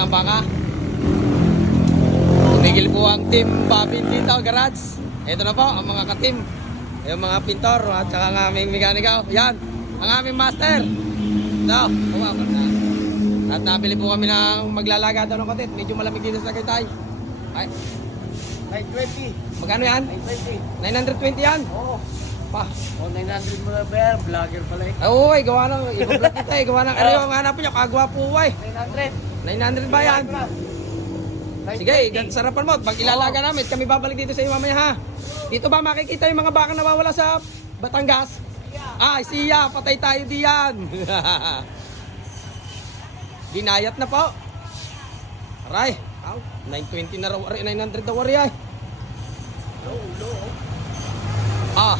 na ang baka. Tumigil po ang team Babin dito, garage. Ito na po ang mga ka-team. Yung mga pintor at saka ang aming mekaniko. Yan, ang aming master. So, kumapag na. At nabili po kami ng maglalaga daw ng kotit. Medyo malamig dito sa Tagaytay. Ay, 920. magkano yan? 920. 920 yan? Oo. Pa. O, 900 mo na ba? Vlogger pala eh. Oo, gawa ng i-vlog kita eh. Gawa ng ano yung hanapin nyo, kagwapo eh. 900. 900 ba yan? Sige, sarapan mo. Pag ilalaga namin, kami babalik dito sa iyo mamaya ha. Dito ba makikita yung mga baka nawawala sa Batangas? Ay, siya, patay tayo diyan. Dinayat na po. Aray, 920 na raw, 900 na wari ay. Ulo. Ah,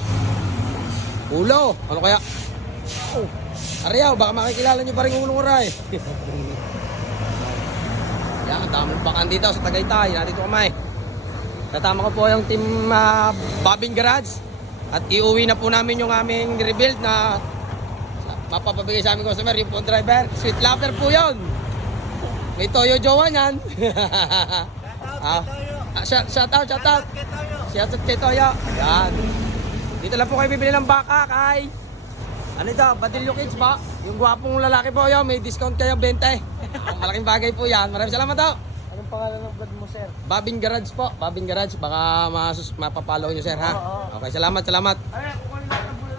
ulo. Ano kaya? Oh. Ariyaw, baka makikilala nyo pa rin ulong aray. Yan, ang daming bakan dito sa Tagaytay. Nandito kamay. Tatama ko po yung team Babin Garage. At iuwi na po namin yung aming rebuild na mapapabigay sa aming customer, yung phone driver. Sweet lover po yun. May Toyo Jowa yan. Shout out. Shout out kay Toyo. Ayan. Dito lang po kayo bibili ng baka kay ano ito, Badilyo Kids ba? Yung gwapong lalaki po yun, may discount kayo 20. Ang malaking bagay po yan. Maraming salamat po. Anong pangalan ng vlog mo, sir? Babin Garage po. Babin Garage. Baka mapapalaw nyo, sir, ha? Oo. Okay, salamat. Ay,